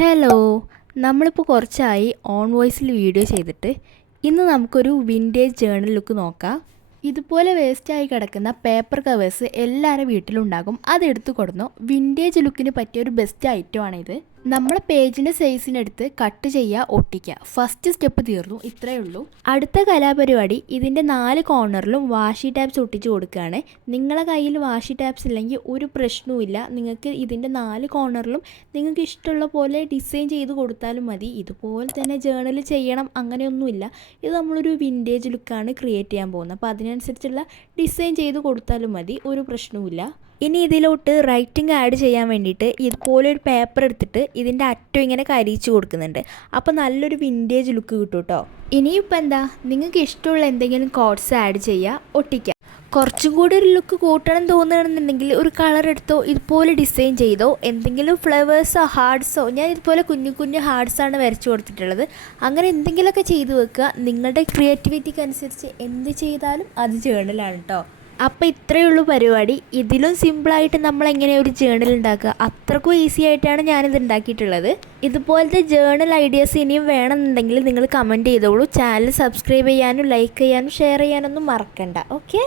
Hello, നമ്മളിപ്പോൾ കുറച്ചായി on വോയിസിൽ video ചെയ്തിട്ട് ഇന്ന് നമുക്കൊരു വിൻറ്റേജ് ജേർണൽ ലുക്ക് നോക്കാം. ഇതുപോലെ വേസ്റ്റായി കിടക്കുന്ന പേപ്പർ കവേഴ്സ് എല്ലാവരുടെ വീട്ടിലുണ്ടാകും. അതെടുത്ത് കൊടുന്നു. വിൻറ്റേജ് ലുക്കിന് പറ്റിയ ഒരു ബെസ്റ്റ് ഐറ്റമാണിത്. നമ്മളെ പേജിൻ്റെ സൈസിനെടുത്ത് കട്ട് ചെയ്യുക, ഒട്ടിക്കുക. ഫസ്റ്റ് സ്റ്റെപ്പ് തീർന്നു. ഇത്രയേ ഉള്ളൂ. അടുത്ത കലാപരിപാടി ഇതിൻ്റെ 4 കോർണറിലും വാഷി ടാപ്സ് ഒട്ടിച്ച് കൊടുക്കുകയാണ്. നിങ്ങളുടെ കയ്യിൽ വാഷി ടാപ്സ് ഇല്ലെങ്കിൽ ഒരു പ്രശ്നവുമില്ല. നിങ്ങൾക്ക് ഇതിൻ്റെ 4 കോർണറിലും നിങ്ങൾക്ക് ഇഷ്ടമുള്ള പോലെ ഡിസൈൻ ചെയ്ത് കൊടുത്താലും മതി. ഇതുപോലെ തന്നെ ജേർണൽ ചെയ്യണം അങ്ങനെയൊന്നുമില്ല. ഇത് നമ്മളൊരു വിൻറ്റേജ് ലുക്കാണ് ക്രിയേറ്റ് ചെയ്യാൻ പോകുന്നത്. അപ്പോൾ അതിനനുസരിച്ചുള്ള ഡിസൈൻ ചെയ്ത് കൊടുത്താലും മതി, ഒരു പ്രശ്നവുമില്ല. ഇനി ഇതിലോട്ട് റൈറ്റിംഗ് ആഡ് ചെയ്യാൻ വേണ്ടിയിട്ട് ഇതുപോലെ ഒരു പേപ്പർ എടുത്തിട്ട് ഇതിൻ്റെ അറ്റം ഇങ്ങനെ കരിയിച്ച് കൊടുക്കുന്നുണ്ട്. അപ്പോൾ നല്ലൊരു വിൻറ്റേജ് ലുക്ക് കിട്ടും കേട്ടോ. ഇനിയിപ്പോൾ എന്താ, നിങ്ങൾക്ക് ഇഷ്ടമുള്ള എന്തെങ്കിലും കോഡ്സ് ആഡ് ചെയ്യുക, ഒട്ടിക്കുക. കുറച്ചും കൂടി ഒരു ലുക്ക് കൂട്ടണം തോന്നുകയാണെന്നുണ്ടെങ്കിൽ ഒരു കളർ എടുത്തോ, ഇതുപോലെ ഡിസൈൻ ചെയ്തോ. എന്തെങ്കിലും ഫ്ലവേഴ്സോ ഹാർട്സോ, ഞാൻ ഇതുപോലെ കുഞ്ഞു കുഞ്ഞു ഹാർട്സാണ് വരച്ചു കൊടുത്തിട്ടുള്ളത്. അങ്ങനെ എന്തെങ്കിലുമൊക്കെ ചെയ്ത് വെക്കുക. നിങ്ങളുടെ ക്രിയേറ്റിവിറ്റിക്ക് അനുസരിച്ച് എന്ത് ചെയ്താലും അത് ജേർണലാണ് കേട്ടോ. അപ്പോൾ ഇത്രയേ ഉള്ളൂ പരിപാടി. ഇതിലും സിമ്പിളായിട്ട് നമ്മളെങ്ങനെ ഒരു ജേർണൽ ഉണ്ടാക്കുക, അത്രക്കും ഈസി ആയിട്ടാണ് ഞാനിത് ഉണ്ടാക്കിയിട്ടുള്ളത്. ഇതുപോലത്തെ ജേർണൽ ഐഡിയാസ് ഇനിയും വേണമെന്നുണ്ടെങ്കിൽ നിങ്ങൾ കമൻറ്റ് ചെയ്തോളൂ. ചാനൽ സബ്സ്ക്രൈബ് ചെയ്യാനും ലൈക്ക് ചെയ്യാനും ഷെയർ ചെയ്യാനൊന്നും മറക്കണ്ട. ഓക്കെ.